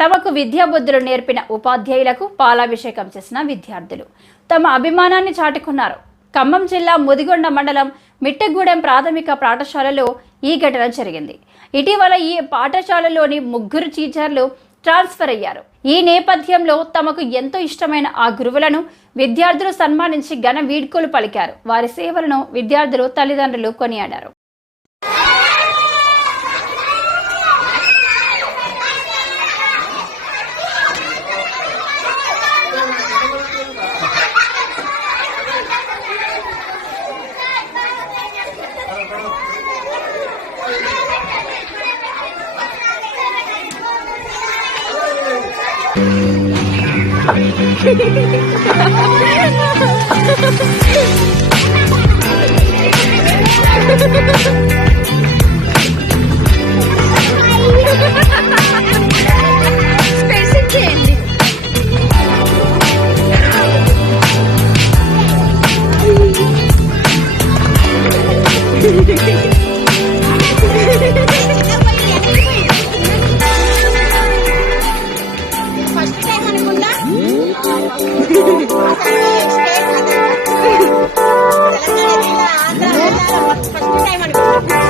తమకు విద్యాబుద్ధులు నేర్పిన ఉపాధ్యాయులకు పాలాభిషేకం చేసిన విద్యార్థులు తమ అభిమానాన్ని చాటుకున్నారు. ఖమ్మం జిల్లా ముదిగొండ మండలం మిట్టగూడెం ప్రాథమిక పాఠశాలలో ఈ ఘటన జరిగింది. ఇటీవల ఈ పాఠశాలలోని 3 టీచర్లు ట్రాన్స్ఫర్ అయ్యారు. ఈ నేపథ్యంలో తమకు ఎంతో ఇష్టమైన ఆ గురువులను విద్యార్థులు సన్మానించి ఘన వీడ్కోలు పలికారు. వారి సేవలను విద్యార్థులు తల్లిదండ్రులు కొనియాడారు. ఫస్ట్ టైం అనుకుంటా